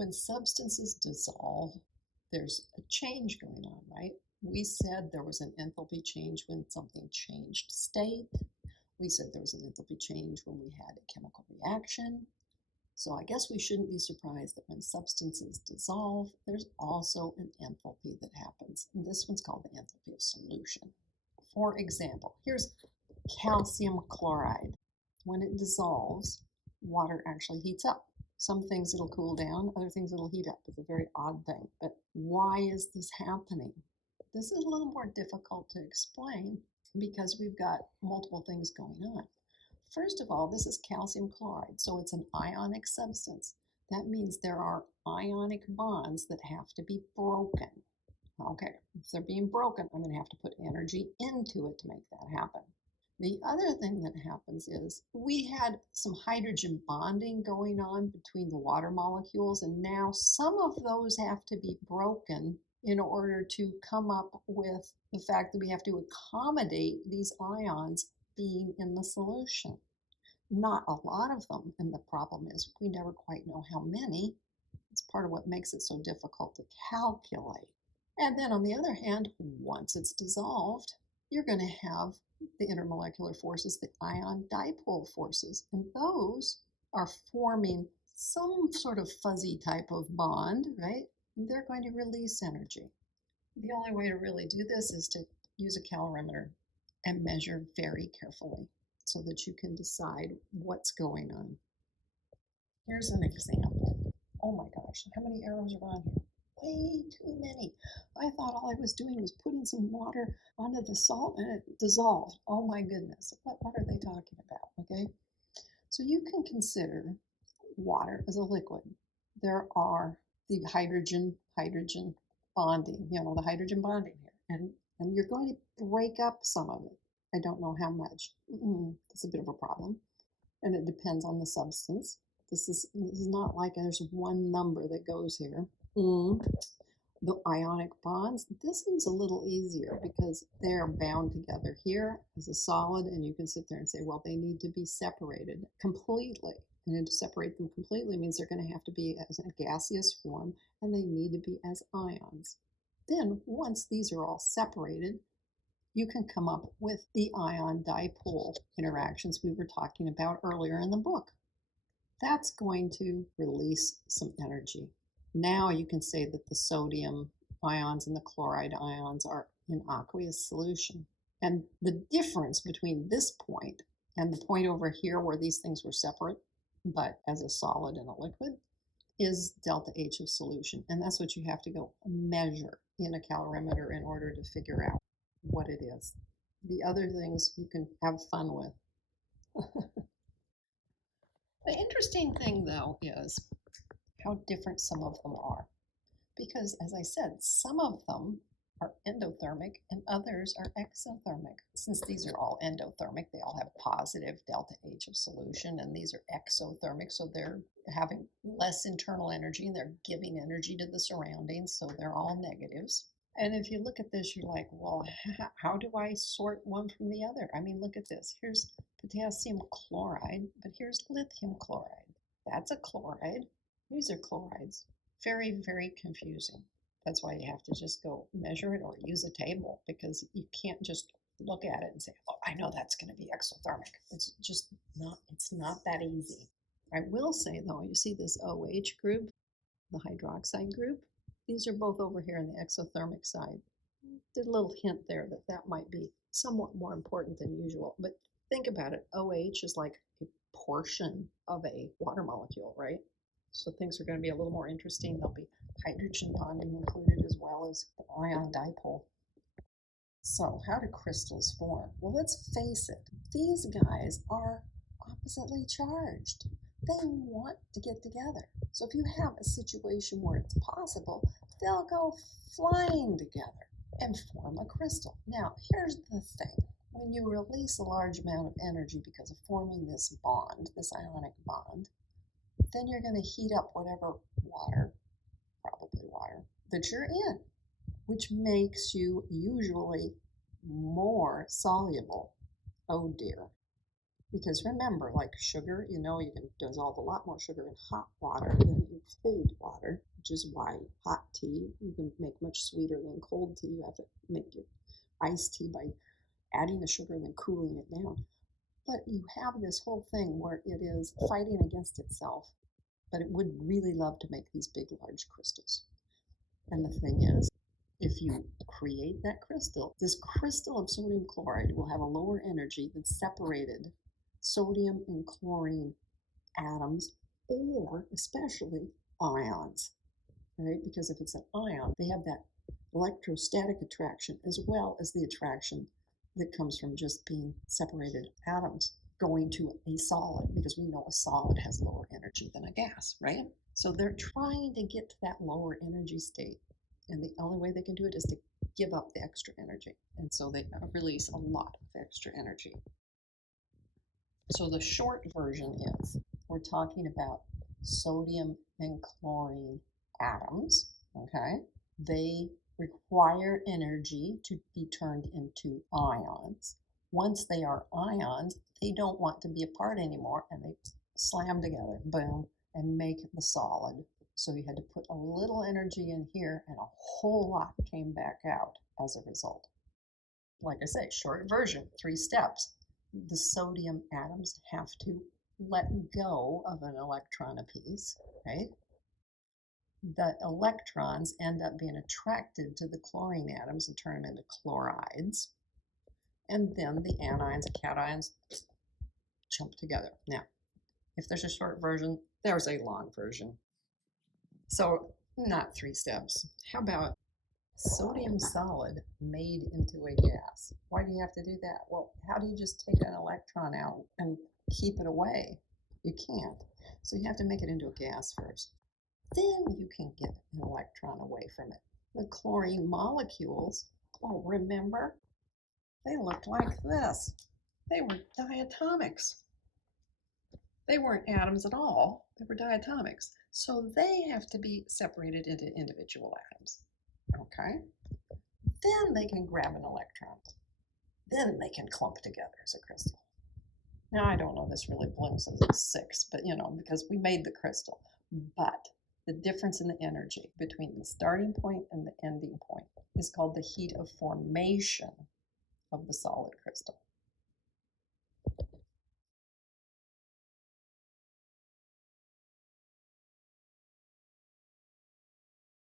When substances dissolve, there's a change going on, right? We said there was an enthalpy change when something changed state. We said there was an enthalpy change when we had a chemical reaction. So I guess we shouldn't be surprised that when substances dissolve, there's also an enthalpy that happens. And this one's called the enthalpy of solution. For example, here's calcium chloride. When it dissolves, water actually heats up. Some things it'll cool down, other things it'll heat up. It's a very odd thing. But why is this happening? This is a little more difficult to explain because we've got multiple things going on. First of all, this is calcium chloride, so it's an ionic substance. That means there are ionic bonds that have to be broken. Okay, if they're being broken, I'm going to have to put energy into it to make that happen. The other thing that happens is we had some hydrogen bonding going on between the water molecules, and now some of those have to be broken in order to come up with the fact that we have to accommodate these ions being in the solution. Not a lot of them, and the problem is we never quite know how many. It's part of what makes it so difficult to calculate. And then on the other hand, once it's dissolved, you're going to have the intermolecular forces, the ion dipole forces, and those are forming some sort of fuzzy type of bond, right? They're going to release energy. The only way to really do this is to use a calorimeter and measure very carefully so that you can decide what's going on. Here's an example. Oh my gosh, how many arrows are on here? Way too many. I thought all I was doing was putting some water onto the salt and it dissolved. Oh my goodness, what are they talking about, okay? So you can consider water as a liquid. There are the hydrogen bonding, the hydrogen bonding here. And you're going to break up some of it. I don't know how much. It's a bit of a problem. And it depends on the substance. This is not like there's one number that goes here. The ionic bonds, this one's a little easier because they're bound together here as a solid, and you can sit there and say, well, they need to be separated completely. And to separate them completely means they're going to have to be as a gaseous form, and they need to be as ions. Then, once these are all separated, you can come up with the ion dipole interactions we were talking about earlier in the book. That's going to release some energy. Now you can say that the sodium ions and the chloride ions are in aqueous solution. And the difference between this point and the point over here where these things were separate, but as a solid and a liquid, is delta H of solution. And that's what you have to go measure in a calorimeter in order to figure out what it is. The other things you can have fun with. The interesting thing, though, is how different some of them are. Because, as I said, some of them are endothermic and others are exothermic. Since these are all endothermic, they all have positive delta H of solution, and these are exothermic, so they're having less internal energy and they're giving energy to the surroundings, so they're all negatives. And if you look at this, you're like, well, how do I sort one from the other? I mean, look at this. Here's potassium chloride, but here's lithium chloride. That's a chloride. These are chlorides. Very, very confusing. That's why you have to just go measure it or use a table, because you can't just look at it and say, oh, I know that's going to be exothermic. It's just not, it's not that easy. I will say, though, you see this OH group, the hydroxide group? These are both over here on the exothermic side. Did a little hint there that that might be somewhat more important than usual. But think about it. OH is like a portion of a water molecule, right? So things are going to be a little more interesting. There'll be hydrogen bonding included as well as the ion dipole. So how do crystals form? Well, let's face it. These guys are oppositely charged. They want to get together. So if you have a situation where it's possible, they'll go flying together and form a crystal. Now, here's the thing. When you release a large amount of energy because of forming this bond, this ionic bond, then you're going to heat up whatever water, probably water, that you're in, which makes you usually more soluble. Oh dear. Because remember, like sugar, you know, you can dissolve a lot more sugar in hot water than in cold water, which is why hot tea you can make much sweeter than cold tea. You have to make your iced tea by adding the sugar and then cooling it down. But you have this whole thing where it is fighting against itself, but it would really love to make these big, large crystals. And the thing is, if you create that crystal, this crystal of sodium chloride will have a lower energy than separated sodium and chlorine atoms, or especially ions, right? Because if it's an ion, they have that electrostatic attraction as well as the attraction that comes from just being separated atoms going to a solid, because we know a solid has lower energy than a gas, right? So they're trying to get to that lower energy state. And the only way they can do it is to give up the extra energy. And so they release a lot of extra energy. So the short version is we're talking about sodium and chlorine atoms, okay? They require energy to be turned into ions. Once they are ions, they don't want to be apart anymore, and they slam together, boom, and make the solid. So you had to put a little energy in here, and a whole lot came back out as a result. Like I say, short version, 3 steps. The sodium atoms have to let go of an electron apiece, right? The electrons end up being attracted to the chlorine atoms and turn them into chlorides. And then the anions and cations jump together. Now, if there's a short version, there's a long version. So, not 3 steps. How about sodium solid made into a gas? Why do you have to do that? Well, how do you just take an electron out and keep it away? You can't. So you have to make it into a gas first. Then you can get an electron away from it. The chlorine molecules, oh, remember? They looked like this. They were diatomics. They weren't atoms at all. They were diatomics. So they have to be separated into individual atoms. Okay? Then they can grab an electron. Then they can clump together as a crystal. Now, I don't know, this really blinks as a 6, but you know, because we made the crystal. But the difference in the energy between the starting point and the ending point is called the heat of formation of the solid crystal.